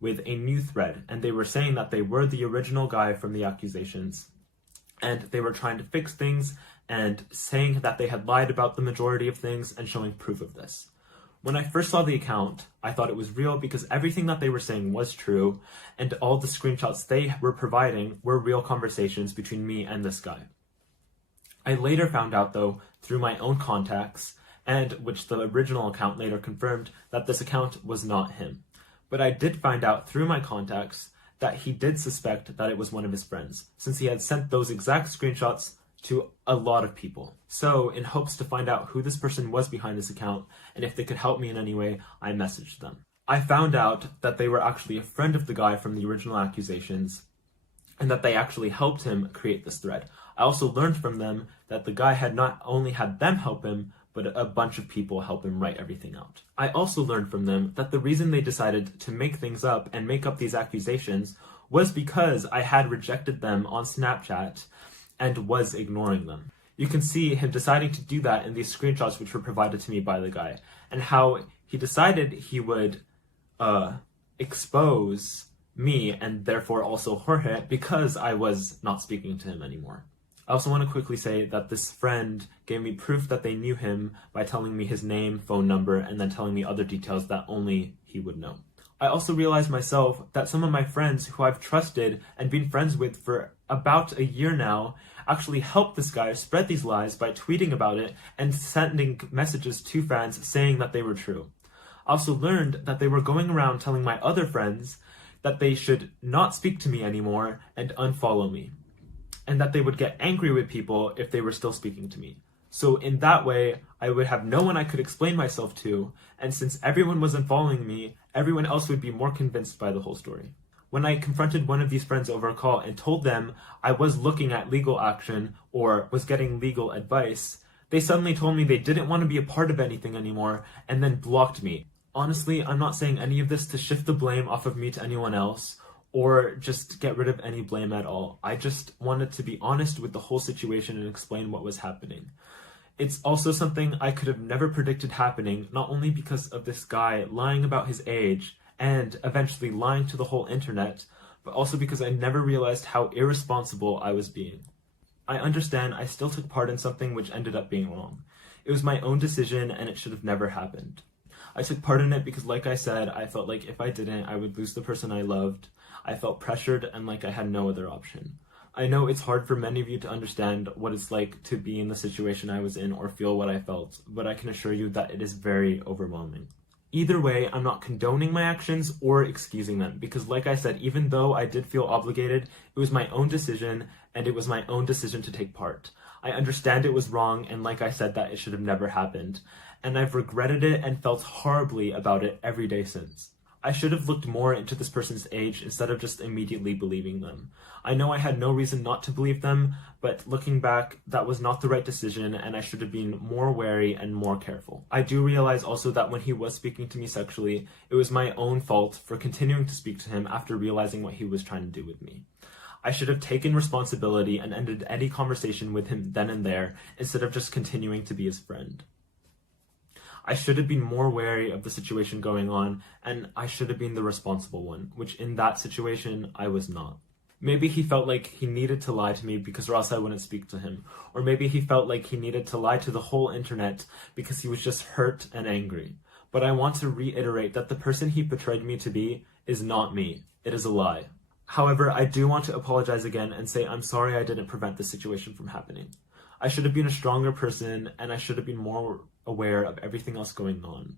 with a new thread, and they were saying that they were the original guy from the accusations, and they were trying to fix things and saying that they had lied about the majority of things and showing proof of this. When I first saw the account, I thought it was real because everything that they were saying was true, and all the screenshots they were providing were real conversations between me and this guy. I later found out, though, through my own contacts, and which the original account later confirmed, that this account was not him. But I did find out through my contacts that he did suspect that it was one of his friends, since he had sent those exact screenshots to a lot of people. So, in hopes to find out who this person was behind this account, and if they could help me in any way, I messaged them. I found out that they were actually a friend of the guy from the original accusations, and that they actually helped him create this thread. I also learned from them that the guy had not only had them help him, but a bunch of people help him write everything out. I also learned from them that the reason they decided to make things up and make up these accusations was because I had rejected them on Snapchat and was ignoring them. You can see him deciding to do that in these screenshots which were provided to me by the guy, and how he decided he would expose me and therefore also Jorge because I was not speaking to him anymore. I also want to quickly say that this friend gave me proof that they knew him by telling me his name, phone number, and then telling me other details that only he would know. I also realized myself that some of my friends who I've trusted and been friends with for about a year now actually helped this guy spread these lies by tweeting about it and sending messages to fans saying that they were true. I also learned that they were going around telling my other friends that they should not speak to me anymore and unfollow me, and that they would get angry with people if they were still speaking to me. So in that way, I would have no one I could explain myself to, and since everyone was unfollowing me, everyone else would be more convinced by the whole story. When I confronted one of these friends over a call and told them I was looking at legal action or was getting legal advice, they suddenly told me they didn't want to be a part of anything anymore and then blocked me. Honestly, I'm not saying any of this to shift the blame off of me to anyone else or just get rid of any blame at all. I just wanted to be honest with the whole situation and explain what was happening. It's also something I could have never predicted happening, not only because of this guy lying about his age and eventually lying to the whole internet, but also because I never realized how irresponsible I was being. I understand I still took part in something which ended up being wrong. It was my own decision and it should have never happened. I took part in it because, like I said, I felt like if I didn't, I would lose the person I loved. I felt pressured and like I had no other option. I know it's hard for many of you to understand what it's like to be in the situation I was in or feel what I felt, but I can assure you that it is very overwhelming. Either way, I'm not condoning my actions or excusing them, because like I said, even though I did feel obligated, it was my own decision, and it was my own decision to take part. I understand it was wrong, and like I said, that it should have never happened, and I've regretted it and felt horribly about it every day since. I should have looked more into this person's age instead of just immediately believing them. I know I had no reason not to believe them, but looking back, that was not the right decision and I should have been more wary and more careful. I do realize also that when he was speaking to me sexually, it was my own fault for continuing to speak to him after realizing what he was trying to do with me. I should have taken responsibility and ended any conversation with him then and there instead of just continuing to be his friend. I should have been more wary of the situation going on, and I should have been the responsible one, which in that situation, I was not. Maybe he felt like he needed to lie to me because or else I wouldn't speak to him. Or maybe he felt like he needed to lie to the whole internet because he was just hurt and angry. But I want to reiterate that the person he portrayed me to be is not me. It is a lie. However, I do want to apologize again and say I'm sorry I didn't prevent this situation from happening. I should have been a stronger person, and I should have been more aware of everything else going on.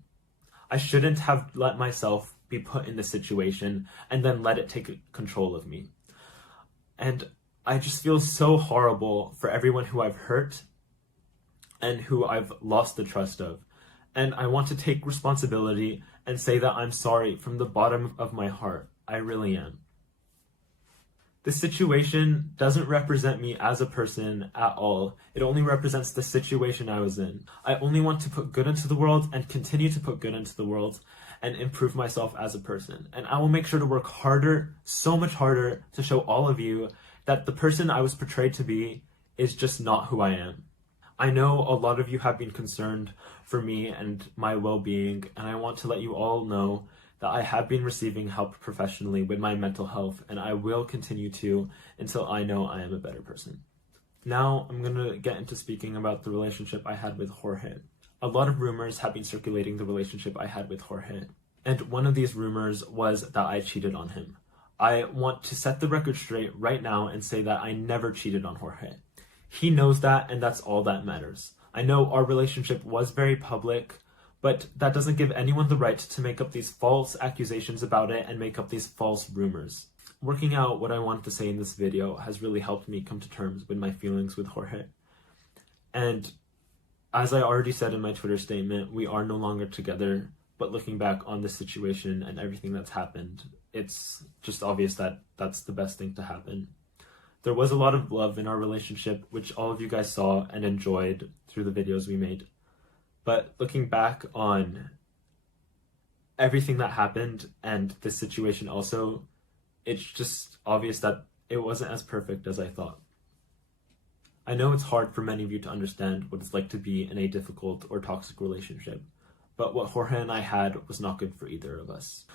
I shouldn't have let myself be put in this situation and then let it take control of me. And I just feel so horrible for everyone who I've hurt and who I've lost the trust of. And I want to take responsibility and say that I'm sorry from the bottom of my heart. I really am. This situation doesn't represent me as a person at all. It only represents the situation I was in. I only want to put good into the world and continue to put good into the world and improve myself as a person. And I will make sure to work harder, so much harder, to show all of you that the person I was portrayed to be is just not who I am. I know a lot of you have been concerned for me and my well-being, and I want to let you all know that I have been receiving help professionally with my mental health, and I will continue to until I know I am a better person. Now I'm going to get into speaking about the relationship I had with Jorge. A lot of rumors have been circulating the relationship I had with Jorge, and one of these rumors was that I cheated on him. I want to set the record straight right now and say that I never cheated on Jorge. He knows that, and that's all that matters. I know our relationship was very public, but that doesn't give anyone the right to make up these false accusations about it and make up these false rumors. Working out what I wanted to say in this video has really helped me come to terms with my feelings with Jorge. And as I already said in my Twitter statement, we are no longer together, but looking back on this situation and everything that's happened, it's just obvious that that's the best thing to happen. There was a lot of love in our relationship, which all of you guys saw and enjoyed through the videos we made. But looking back on everything that happened and this situation also, it's just obvious that it wasn't as perfect as I thought. I know it's hard for many of you to understand what it's like to be in a difficult or toxic relationship, but what Jorge and I had was not good for either of us.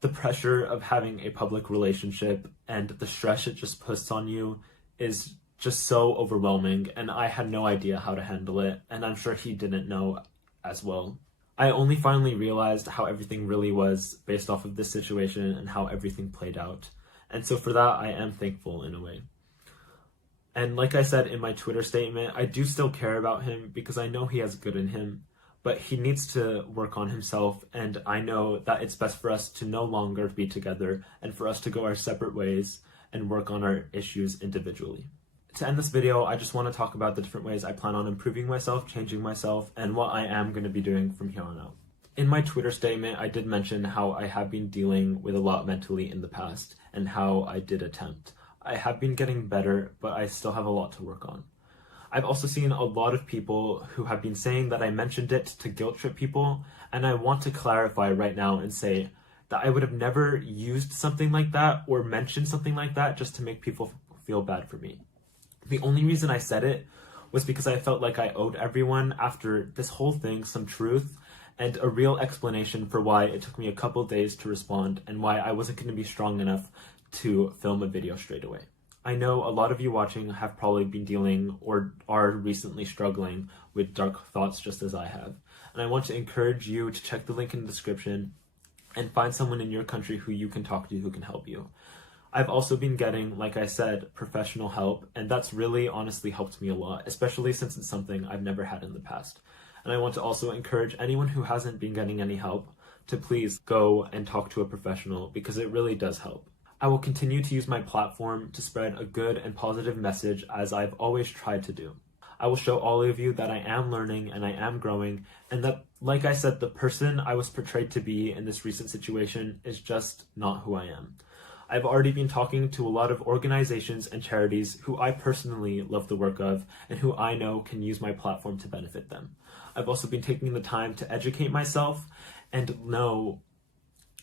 The pressure of having a public relationship and the stress it just puts on you is just so overwhelming, and I had no idea how to handle it, and I'm sure he didn't know as well. I only finally realized how everything really was based off of this situation and how everything played out, and so for that I am thankful in a way. And like I said in my Twitter statement, I do still care about him because I know he has good in him, but he needs to work on himself, and I know that it's best for us to no longer be together and for us to go our separate ways and work on our issues individually. To end this video, I just want to talk about the different ways I plan on improving myself, changing myself, and what I am going to be doing from here on out. In my Twitter statement, I did mention how I have been dealing with a lot mentally in the past and how I did attempt. I have been getting better, but I still have a lot to work on. I've also seen a lot of people who have been saying that I mentioned it to guilt trip people, and I want to clarify right now and say that I would have never used something like that or mentioned something like that just to make people feel bad for me. The only reason I said it was because I felt like I owed everyone after this whole thing some truth and a real explanation for why it took me a couple days to respond and why I wasn't going to be strong enough to film a video straight away. I know a lot of you watching have probably been dealing or are recently struggling with dark thoughts just as I have. And I want to encourage you to check the link in the description and find someone in your country who you can talk to who can help you. I've also been getting, like I said, professional help, and that's really honestly helped me a lot, especially since it's something I've never had in the past. And I want to also encourage anyone who hasn't been getting any help to please go and talk to a professional because it really does help. I will continue to use my platform to spread a good and positive message as I've always tried to do. I will show all of you that I am learning and I am growing, and that, like I said, the person I was portrayed to be in this recent situation is just not who I am. I've already been talking to a lot of organizations and charities who I personally love the work of and who I know can use my platform to benefit them. I've also been taking the time to educate myself and know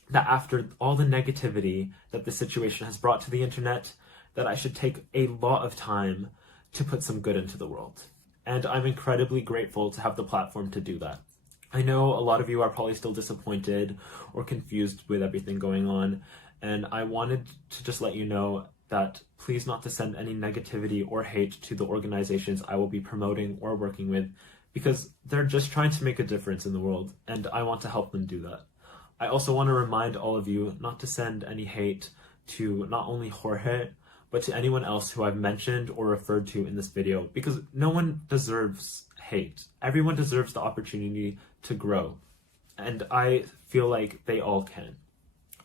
that after all the negativity that this situation has brought to the internet, that I should take a lot of time to put some good into the world. And I'm incredibly grateful to have the platform to do that. I know a lot of you are probably still disappointed or confused with everything going on, and I wanted to just let you know that please not to send any negativity or hate to the organizations I will be promoting or working with, because they're just trying to make a difference in the world, and I want to help them do that. I also want to remind all of you not to send any hate to not only Jorge, but to anyone else who I've mentioned or referred to in this video, because no one deserves hate. Everyone deserves the opportunity to grow, and I feel like they all can.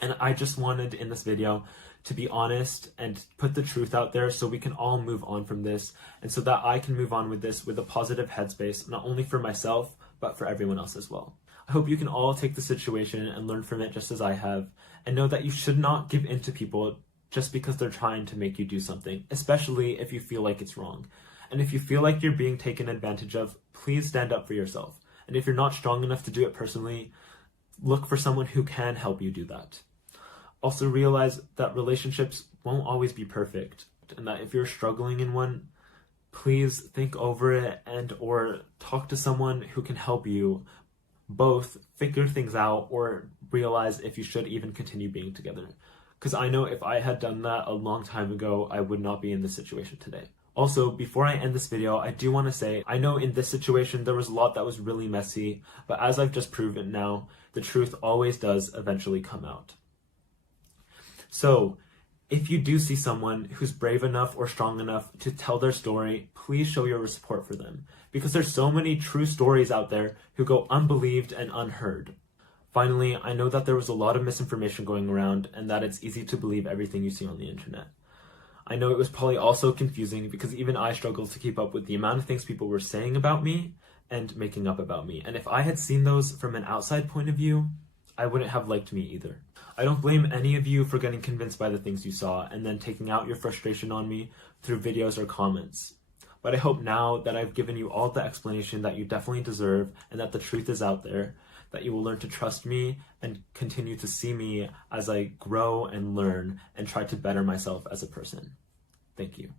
And I just wanted in this video to be honest and put the truth out there so we can all move on from this, and so that I can move on with this with a positive headspace, not only for myself, but for everyone else as well. I hope you can all take the situation and learn from it just as I have, and know that you should not give in to people just because they're trying to make you do something, especially if you feel like it's wrong. And if you feel like you're being taken advantage of, please stand up for yourself. And if you're not strong enough to do it personally, look for someone who can help you do that. Also realize that relationships won't always be perfect, and that if you're struggling in one, please think over it and or talk to someone who can help you both figure things out or realize if you should even continue being together. Because I know if I had done that a long time ago, I would not be in this situation today. Also, before I end this video, I do want to say, I know in this situation there was a lot that was really messy, but as I've just proven now, the truth always does eventually come out. So, if you do see someone who's brave enough or strong enough to tell their story, please show your support for them, because there's so many true stories out there who go unbelieved and unheard. Finally, I know that there was a lot of misinformation going around and that it's easy to believe everything you see on the internet. I know it was probably also confusing because even I struggled to keep up with the amount of things people were saying about me and making up about me. And if I had seen those from an outside point of view, I wouldn't have liked me either. I don't blame any of you for getting convinced by the things you saw and then taking out your frustration on me through videos or comments. But I hope now that I've given you all the explanation that you definitely deserve and that the truth is out there, that you will learn to trust me and continue to see me as I grow and learn and try to better myself as a person. Thank you.